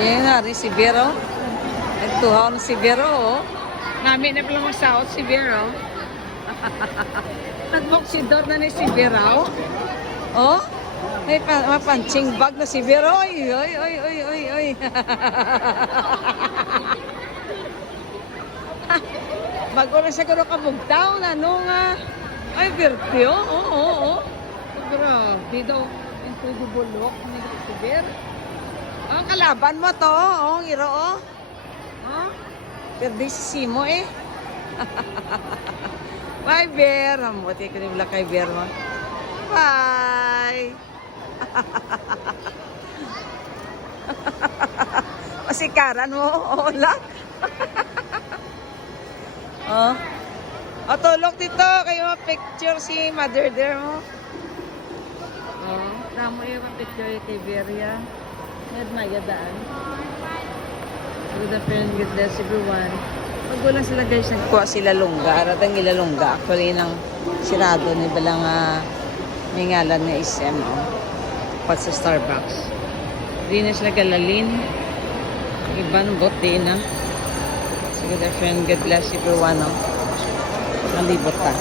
Yan nga rin si Vero. Nagtuhaw na si Vero, oh. Namin na pala magsaot si Vero. Nagmoksidor na ni si Vero. Oh, may punching bag na si Vero. Oy, oy, oy, oy, oy, oy. Bago na siguro kabugtaw na nung ay, Virtio. Oo, oo, oo. Grabe daw. Yung tudo bulok. Si Vero. Oh, kalaban mo to. Oh, ngiro, oh. Oh, perdi si Simo, eh. Bye, Bear. Mabuti ko nila kay Bear mo. Bye. Masikaran mo. Oh, wala. Oh. O, tulog dito. Kayo picture si mother there mo. Oh, tamo yung picture kay Beria. May daan. Good afternoon, good bless everyone. Magulang sila guys, nagkuha sila lungga. Aratang ila lungga. Actually, nang sirado ni balang may ngalan na SM. Oh. Pat sa Starbucks. Di na sila galalin. Ibang bot di na. So, good afternoon, God bless everyone. Oh. Malibot ta.